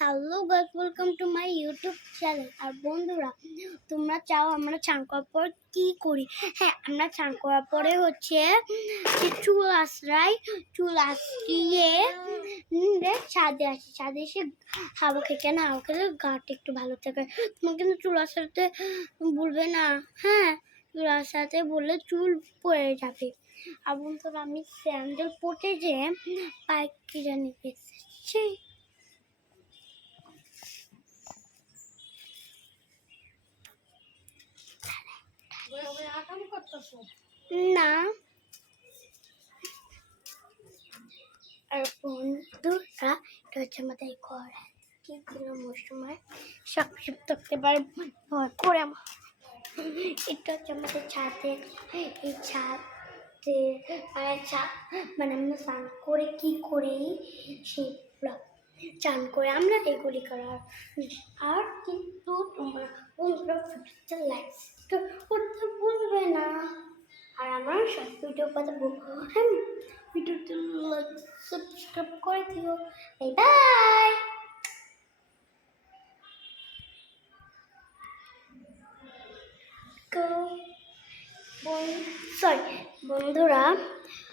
Hello guys, welcome to my YouTube channel. আর বন্ধুরা, তোমরা চাও আমরা চান করার পর কি করি? হ্যাঁ, আমরা চান করার পরে হচ্ছে চুল আশ্রাই, চুল আশ্রিয়ে ছাদে আসি। ছাদে এসে হাওয়া খেতে না, হাওয়া খেলে গাটা একটু ভালো থাকে। তোমার কিন্তু চুল আশ্রাতে বলবে না, হ্যাঁ, চুল আশ্রাতে বললে চুল পড়ে যাবে। আর বন্ধুরা, আমি স্যান্ডেল পরে যে পায়ে কি জানি পেয়েছি। না, আর বন্ধুরা, এটা হচ্ছে আমাদের ঘর। কি কোনো মৌসুমে সব থাকতে পারে ভয় করে আমার। এটা হচ্ছে আমাদের ছাদের, এই ছাদে মানে আমরা স্নান করে কি করি সেই ব্লগ। চান করে আমরা এগুলি করার। আর কিন্তু তোমরা বন্ধুরা ভিডিওতে লাইক করতে ভুলবে না। আর আমার সব ভিডিও কথা বলবো, হ্যাঁ, ভিডিওতে লাইক সাবস্ক্রাইব করে দিও। Bye bye. বন্ধুরা,